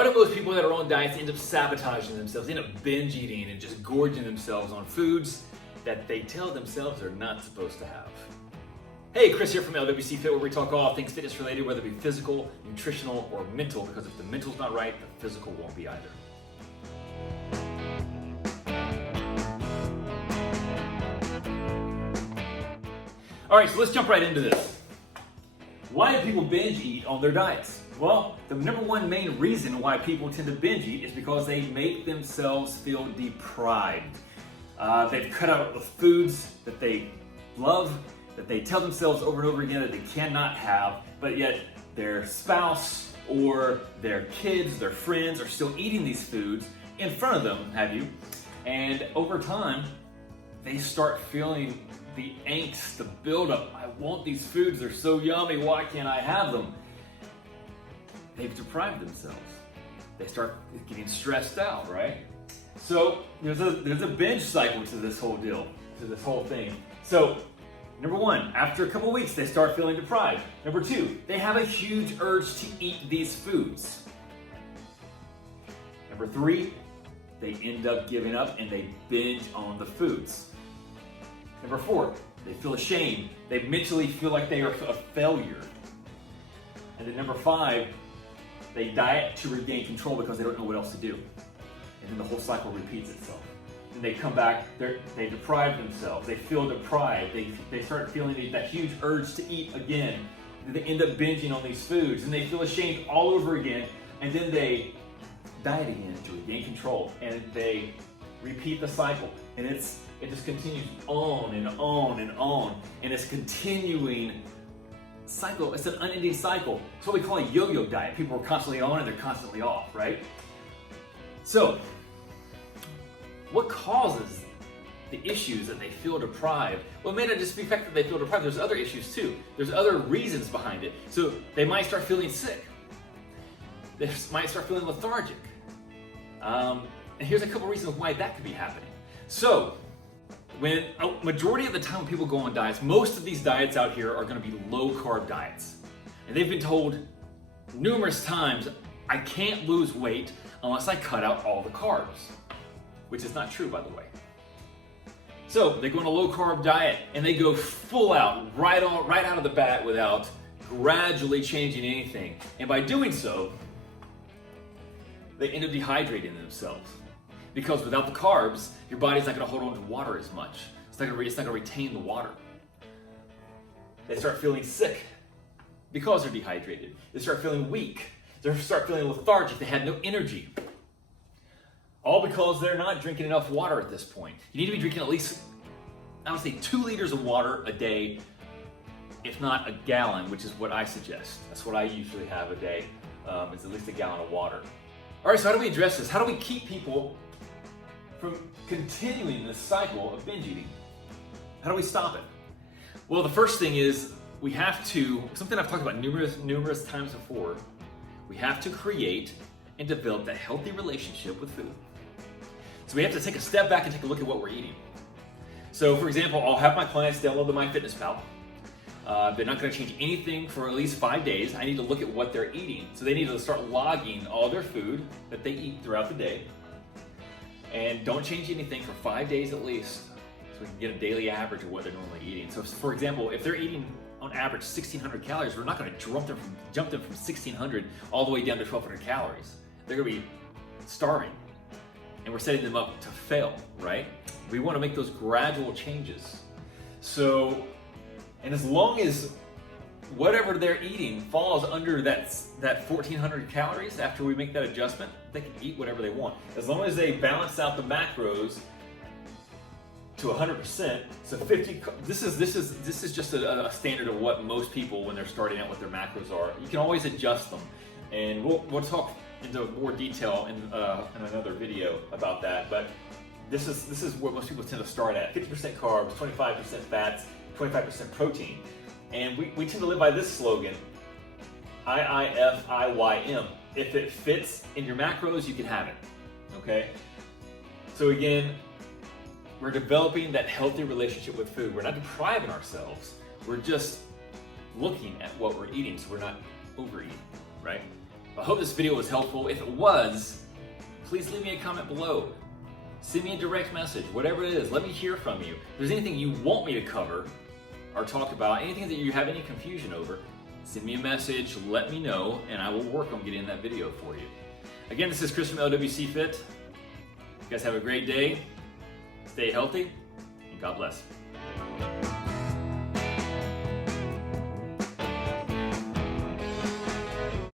Why do most people that are on diets end up sabotaging themselves, end up binge eating and just gorging themselves on foods that they tell themselves they're not supposed to have? Hey, Chris here from LWC Fit, where we talk all things fitness related, whether it be physical, nutritional, or mental, because if the mental's not right, the physical won't be either. All right, so let's jump right into this. Why do people binge eat on their diets? Well, the number one main reason why people tend to binge eat is because they make themselves feel deprived. They've cut out the foods that they love, that they tell themselves over and over again that they cannot have, but yet their spouse or their kids, their friends are still eating these foods in front of them, and over time, they start feeling the angst, the buildup. I want these foods, they're so yummy, why can't I have them? They've deprived themselves. They start getting stressed out, right? So there's a binge cycle to this whole deal, to this whole thing. So number one, after a couple weeks, they start feeling deprived. Number two, they have a huge urge to eat these foods. Number three, they end up giving up and they binge on the foods. Number four, they feel ashamed. They mentally feel like they are a failure. And then number five, they diet to regain control because they don't know what else to do. And then the whole cycle repeats itself. Then they come back, they deprive themselves. They feel deprived. They start feeling that huge urge to eat again. Then they end up binging on these foods. And they feel ashamed all over again. And then they diet again to regain control. And they repeat the cycle. And it just continues on and on and on. And it's continuing cycle. It's an unending cycle. It's what we call a yo-yo diet. People are constantly on and they're constantly off, right? So, what causes the issues that they feel deprived? Well, it may not just be the fact that they feel deprived. There's other issues too. There's other reasons behind it. So they might start feeling sick. They might start feeling lethargic. And here's a couple reasons why that could be happening. So, when a majority of the time when people go on diets, most of these diets out here are going to be low-carb diets. And they've been told numerous times, I can't lose weight unless I cut out all the carbs, which is not true, by the way. So they go on a low-carb diet and they go full out, right out of the bat without gradually changing anything. And by doing so, they end up dehydrating themselves. Because without the carbs, your body's not going to hold on to water as much. It's not going to retain the water. They start feeling sick because they're dehydrated. They start feeling weak. They start feeling lethargic. They have no energy. All because they're not drinking enough water at this point. You need to be drinking at least, I would say, 2 liters of water a day, if not a gallon, which is what I suggest. That's what I usually have a day, is at least a gallon of water. All right, so how do we address this? How do we keep people from continuing this cycle of binge eating? How do we stop it? Well, the first thing is we have to, something I've talked about numerous times before, we have to create and develop that healthy relationship with food. So we have to take a step back and take a look at what we're eating. So for example, I'll have my clients download the MyFitnessPal. They're not going to change anything for at least 5 days. I need to look at what they're eating. So they need to start logging all their food that they eat throughout the day. And don't change anything for 5 days at least, so we can get a daily average of what they're normally eating. So for example, if they're eating on average 1,600 calories, we're not going to jump them from 1,600 all the way down to 1,200 calories. They're going to be starving, and we're setting them up to fail, right? We want to make those gradual changes. So, and as long as whatever they're eating falls under that 1,400 calories after we make that adjustment, they can eat whatever they want. As long as they balance out the macros to 100%, so 50, this is just a standard of what most people, when they're starting out, what their macros are. You can always adjust them, and we'll talk into more detail in another video about that, but this is what most people tend to start at. 50% carbs, 25% fats, 25% protein. And we tend to live by this slogan, IIFIYM. If it fits in your macros, you can have it, okay? So again, we're developing that healthy relationship with food. We're not depriving ourselves. We're just looking at what we're eating so we're not overeating, right? I hope this video was helpful. If it was, please leave me a comment below. Send me a direct message, whatever it is. Let me hear from you. If there's anything you want me to cover or talk about, anything that you have any confusion over, send me a message, let me know, and I will work on getting that video for you. Again, this is Chris from LWC Fit. You guys have a great day. Stay healthy, and God bless.